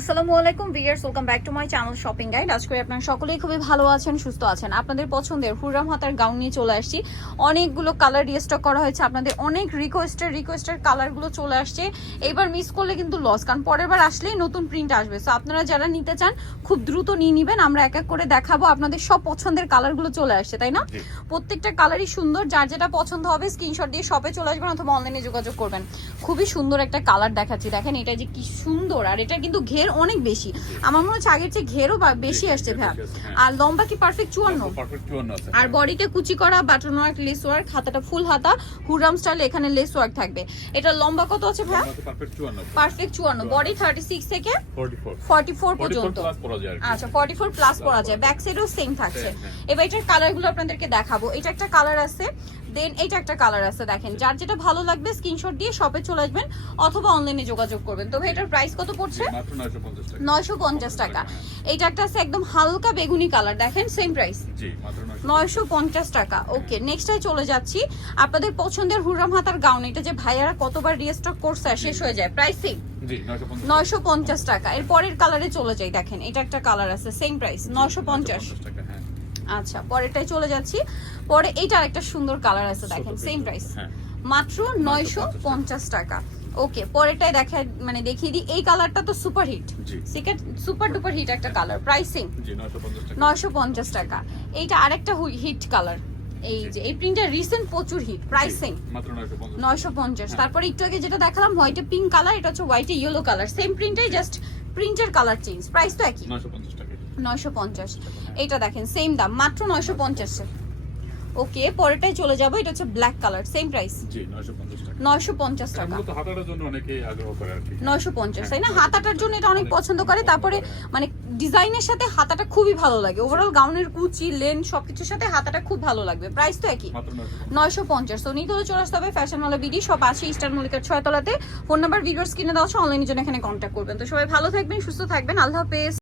আসসালামু আলাইকুম viewers welcome back to my channel shopping guide. আজ করে আপনারা সকলেই খুবই ভালো আছেন সুস্থ আছেন। আপনাদের পছন্দের হুররাম হাতার গাউন নিয়ে চলে আসছি। অনেকগুলো কালার রিস্টক করা হয়েছে। আপনাদের অনেক রিকোয়েস্টের রিকোয়েস্টের কালারগুলো চলে আসছে। এবার মিস করলে কিন্তু লস কারণ পরের বার আসলেই নতুন প্রিন্ট আসবে। সো আপনারা যারা নিতে চান খুব দ্রুত নিয়ে নেবেন। আমরা এক এক করে দেখাবো আপনাদের সব পছন্দের কালারগুলো চলে আসছে তাই না? প্রত্যেকটা কালারই সুন্দর। যার যেটা পছন্দ হবে স্ক্রিনশট দিয়ে শপে চলে আসবেন অথবা অনলাইনে যোগাযোগ করবেন। খুবই সুন্দর একটা কালার দেখাচ্ছি। দেখেন এটা যে কি সুন্দর। আর এটা কিন্তু ঘের অনেক বেশি। আমার মনে হচ্ছে আগের চেয়ে ঘেরও বেশি আসছে হ্যাঁ। আর লম্বা কি পারফেক্ট চুয়ান্ন? আর বডিতে কুচি করা বাটন ওয়ার্ক লেস ওয়ার্ক হাতাটা ফুল হাতা হুরাম স্টাইল এখানে লেস ওয়ার্ক থাকবে। এটা লম্বা কত আছে ভাইয়া? পারফেক্ট চুয়ান্ন বডি থার্টি সিক্স থেকে ফোর্টি ফোর পর্যন্ত। আচ্ছা ফর্টি ফোর প্লাস পরা যায়। ব্যাক সাইডেও সেম থাকছে। হ্যাঁ, হ্যাঁ। এবার এটার কালারগুলো আপনাদেরকে দেখাবো। এটা একটা কালার আছে দেন এটা একটা কালার আছে দেখেন। যার যেটা ভালো লাগবে স্ক্রিনশট দিয়ে শপে চলে আসবেন অথবা অনলাইনে যোগাযোগ করবেন। তবে এটার প্রাইস কত পড়ছে? নয়শো পঞ্চাশ টাকা। এটা একটা আছে একদম হালকা বেগুনি কালার দেখেন সেম প্রাইস নয়শো পঞ্চাশ টাকা। ওকে নেক্সটে চলে যাচ্ছি। আপনাদের পছন্দের হুরাম হাতার গাউন এটা যে ভাইয়ারা কতবার রিস্টক করছে শেষ হয়ে যায় প্রাইসিং জি নয়শো পঞ্চাশ টাকা। এর পরের কালারে চলে যাই দেখেন এটা একটা কালার আছে সেম প্রাইস নয়শো পঞ্চাশ টাকা। আচ্ছা পরেরটাই চলে যাচ্ছি। পরে এইটার একটা সুন্দর কালার আছে দেখেন সেম প্রাইস হ্যাঁ। মাত্র নয়শো পঞ্চাশ টাকা। ওকে পরেরটাই দেখা মানে দেখিয়ে দিই এই কালারটা তো super hit super duper hit একটা কালার প্রাইসিং জি নয়শো পঞ্চাশ টাকা। এইটা আরেকটা হিট কালার এই যে এই প্রিন্টার রিসেন্ট প্রচুর হিট প্রাইসিং মাত্র নয়শো পঞ্চাশ নয়শো পঞ্চাশ। হ্যাঁ। তারপরে একটু আগে যেটা দেখালাম হোয়াইটে পিঙ্ক কালার এটা হচ্ছে হোয়াইটে ইয়েলো কালার সেম প্রিন্টাই জাস্ট প্রিন্টের কালার চেঞ্জ প্রাইস তো একই। নয়শো পঞ্চাশ এটা দেখেন সেম দাম। মাত্র নয়শো পঞ্চাশে। ওকে পরেরটাই চলে যাব এটা হচ্ছে ব্ল্যাক কালার সেম প্রাইস জি নয়শো পঞ্চাশ টাকা। নয়শো পঞ্চাশ টাকা। মূলত হাতাটার জন্য অনেকেই আগ্রহ করে আর কি। নয়শো পঞ্চাশ তাই না? হ্যাঁ, হাতাটার জন্য এটা অনেক পছন্দ করে। তারপরে। মানে ডিজাইনের সাথে হাতাটা খুবই ভালো লাগে। ওভারঅল গাউনের কুচি লেন সবকিছুর সাথে হাতাটা খুব ভালো লাগবে। প্রাইস তো একই। মাত্র নয়শো নয়শো পঞ্চাশ। তো নিতে হলে চলে আসতে হবে ফ্যাশন ওয়ালা বিডি সব আছে ইস্টার মল্লিকার ছয়তলাতে। ফোন নাম্বার ভিডিওর স্ক্রিনে দেওয়া আছে। অনলাইনের জন্য এখানে কন্ট্যাক্ট করবেন। তো সবাই ভালো থাকবেন সুস্থ থাকবেন। আল্লাহ হাফেজ।